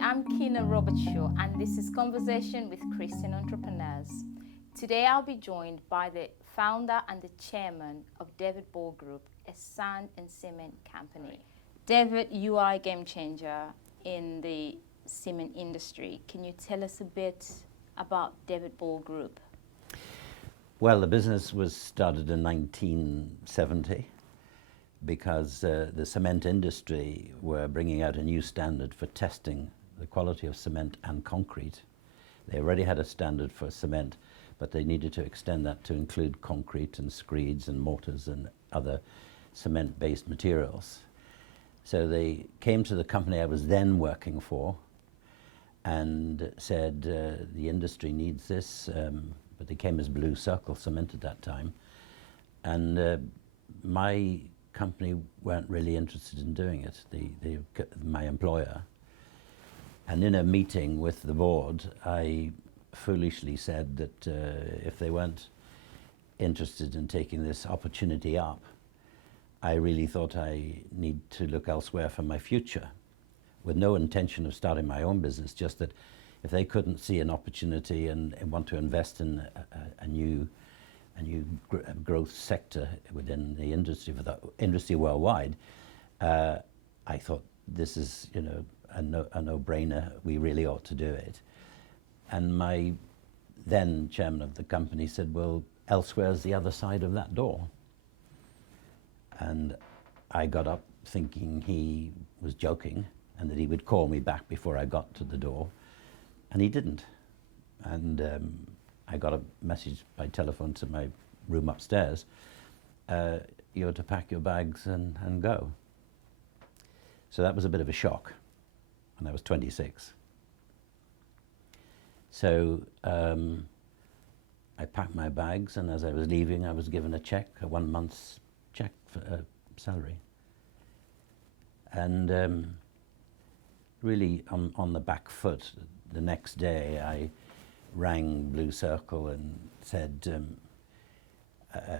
I'm Kina Robertshaw, and this is Conversation with Christian Entrepreneurs. Today I'll be joined by the founder and the chairman of David Ball Group, a sand and cement company. David, you are a game changer in the cement industry. Can you tell us a bit about David Ball Group? Well, the business was started in 1970 because the cement industry were bringing out a new standard for testing the quality of cement and concrete. They already had a standard for cement, but they needed to extend that to include concrete and screeds and mortars and other cement-based materials. So they came to the company I was then working for and said, the industry needs this, but they came as Blue Circle Cement at that time. And my company weren't really interested in doing it, my employer. And in a meeting with the board, I foolishly said that if they weren't interested in taking this opportunity up, I really thought I need to look elsewhere for my future, with no intention of starting my own business, just that if they couldn't see an opportunity and want to invest in a new growth sector within the industry, for the industry worldwide, I thought this is, a no-brainer. We really ought to do it. And my then chairman of the company said, well, elsewhere's the other side of that door. And I got up thinking he was joking and that he would call me back before I got to the door, and he didn't. And I got a message by telephone to my room upstairs, you're to pack your bags and go. So that was a bit of a shock, and I was 26. So I packed my bags, and as I was leaving, I was given a check, a 1 month's check for salary. And really on the back foot, the next day I rang Blue Circle and said,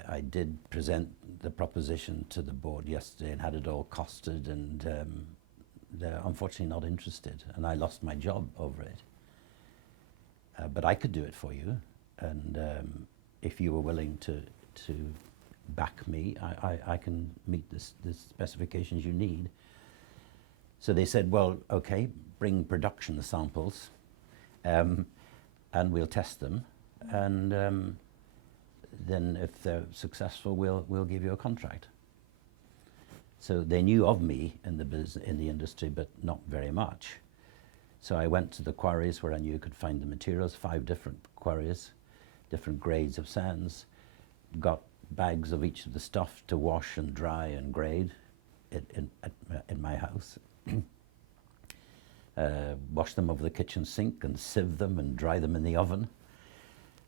I did present the proposition to the board yesterday and had it all costed, and they're unfortunately not interested, and I lost my job over it. But I could do it for you, and if you were willing to back me, I can meet the specifications you need. So they said, well, okay, bring production samples, and we'll test them, and then if they're successful, we'll give you a contract. So they knew of me in the industry, but not very much. So I went to the quarries where I knew you could find the materials, 5 different quarries, different grades of sands, got bags of each of the stuff to wash and dry and grade in my house. Washed them over the kitchen sink and sieved them and dry them in the oven,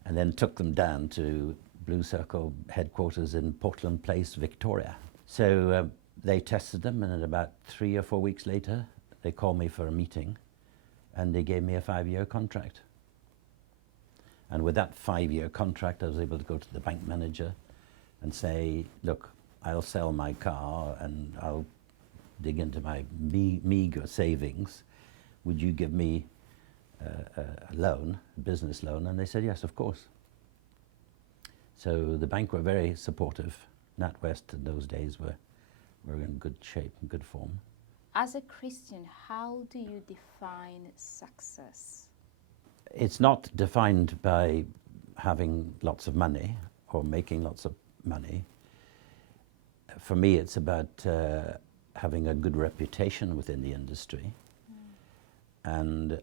and then took them down to Blue Circle headquarters in Portland Place, Victoria. So they tested them, and about 3 or 4 weeks later, they called me for a meeting, and they gave me a 5-year contract. And with that 5-year contract, I was able to go to the bank manager and say, look, I'll sell my car and I'll dig into my meager savings. Would you give me a loan, a business loan? And they said, yes, of course. So the bank were very supportive. NatWest in those days were in good shape and good form. As a Christian, how do you define success? It's not defined by having lots of money or making lots of money. For me, it's about having a good reputation within the industry, and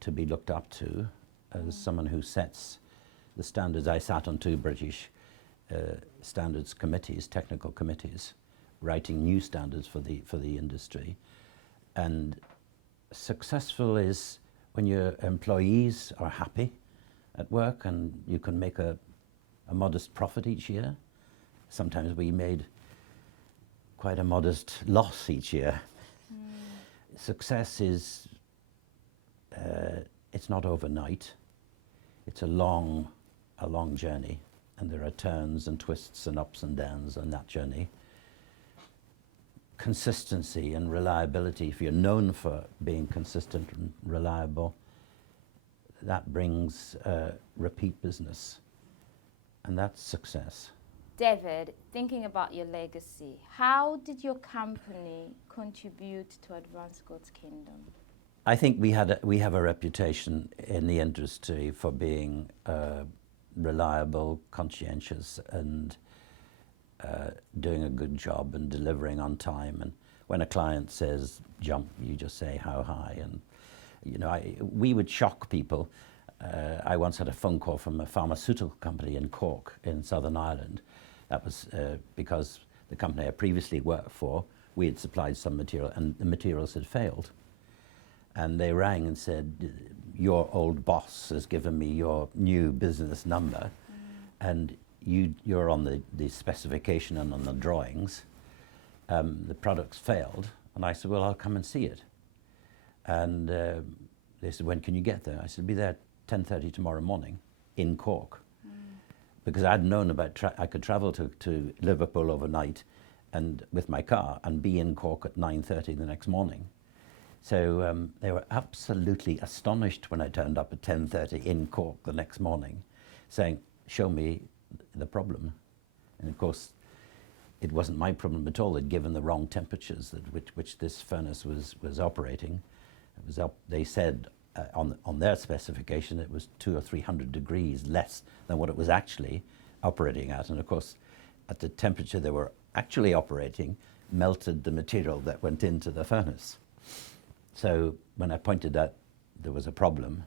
to be looked up to as someone who sets the standards. I sat on 2 British standards committees, technical committees, writing new standards for the industry. And successful is when your employees are happy at work and you can make a modest profit each year. Sometimes we made quite a modest loss each year. Success is, it's not overnight. It's a long journey, and there are turns and twists and ups and downs on that journey. consistency and reliability, if you're known for being consistent and reliable, that brings repeat business, and that's success. David, thinking about your legacy, how did your company contribute to advance God's kingdom? I think we have a reputation in the industry for being reliable, conscientious, and doing a good job and delivering on time. And when a client says jump, you just say how high. And you know, we would shock people. I once had a phone call from a pharmaceutical company in Cork in Southern Ireland. That was because the company I previously worked for, we had supplied some material and the materials had failed. And they rang and said, your old boss has given me your new business number, and you're on the specification and on the drawings. The product's failed. And I said, well, I'll come and see it. And they said, when can you get there? I said, be there at 10:30 tomorrow morning in Cork. Because I'd known about, I could travel to Liverpool overnight and with my car and be in Cork at 9:30 the next morning. So they were absolutely astonished when I turned up at 10:30 in Cork the next morning, saying, show me the problem. And of course, it wasn't my problem at all. They'd given the wrong temperatures which this furnace was operating. It was up, they said on their specification it was 200 or 300 degrees less than what it was actually operating at. And of course, at the temperature they were actually operating, melted the material that went into the furnace. So when I pointed out there was a problem,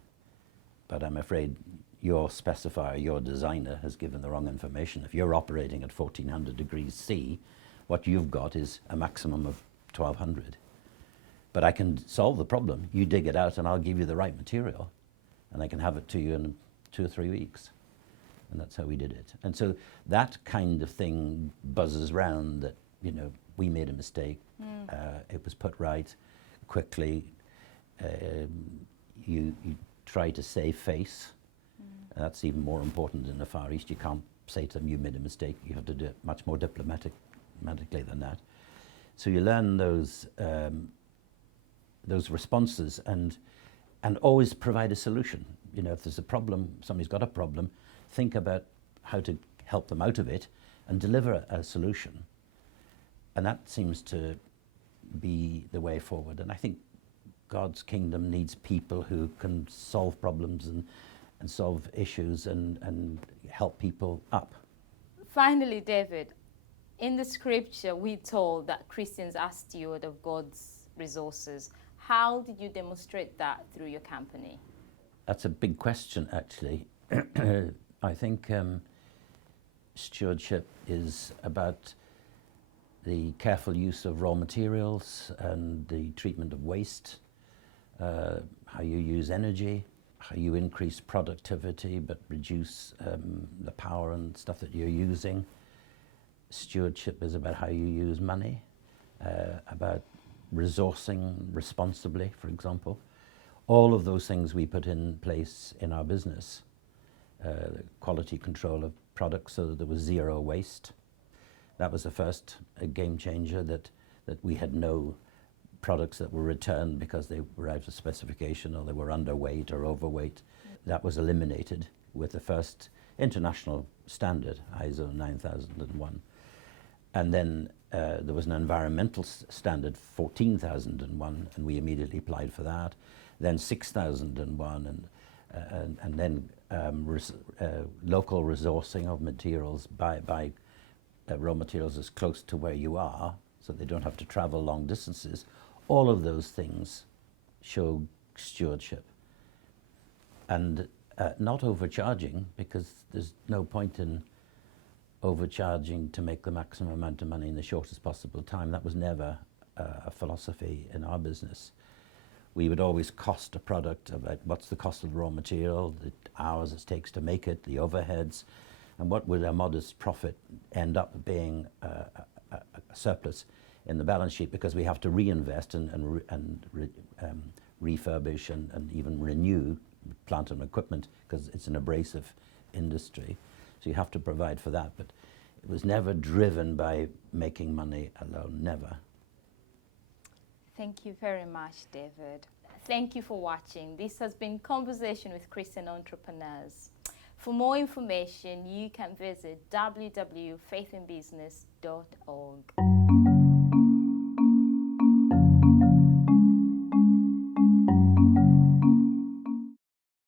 but I'm afraid your specifier, your designer has given the wrong information. If you're operating at 1400 degrees C, what you've got is a maximum of 1200. But I can solve the problem. You dig it out and I'll give you the right material, and I can have it to you in 2 or 3 weeks. And that's how we did it. And so that kind of thing buzzes round that, you know, we made a mistake. It was put right quickly. You try to save face. That's even more important in the Far East. You can't say to them, you made a mistake. You have to do it much more diplomatically than that. So you learn those responses and always provide a solution. You know, if there's a problem, somebody's got a problem, think about how to help them out of it and deliver a solution. And that seems to be the way forward. And I think God's kingdom needs people who can solve problems and solve issues and help people up. Finally, David, in the scripture we're told that Christians are stewards of God's resources. How did you demonstrate that through your company? That's a big question, actually. I think stewardship is about the careful use of raw materials and the treatment of waste, how you use energy, how you increase productivity but reduce the power and stuff that you're using. Stewardship is about how you use money, about resourcing responsibly, for example. All of those things we put in place in our business. The quality control of products so that there was zero waste. That was the first game changer, that we had no products that were returned because they were out of specification or they were underweight or overweight. That was eliminated with the first international standard, ISO 9001. And then there was an environmental standard, 14001, and we immediately applied for that. Then 6001, and then local resourcing of materials by raw materials as close to where you are, so they don't have to travel long distances. All of those things show stewardship. And not overcharging, because there's no point in overcharging to make the maximum amount of money in the shortest possible time. That was never a philosophy in our business. We would always cost a product about what's the cost of the raw material, the hours it takes to make it, the overheads, and what would a modest profit end up being a surplus in the balance sheet, because we have to reinvest and refurbish and even renew plant and equipment, because it's an abrasive industry. So you have to provide for that. But it was never driven by making money alone, never. Thank you very much, David. Thank you for watching. This has been Conversation with Christian Entrepreneurs. For more information, you can visit www.faithinbusiness.org.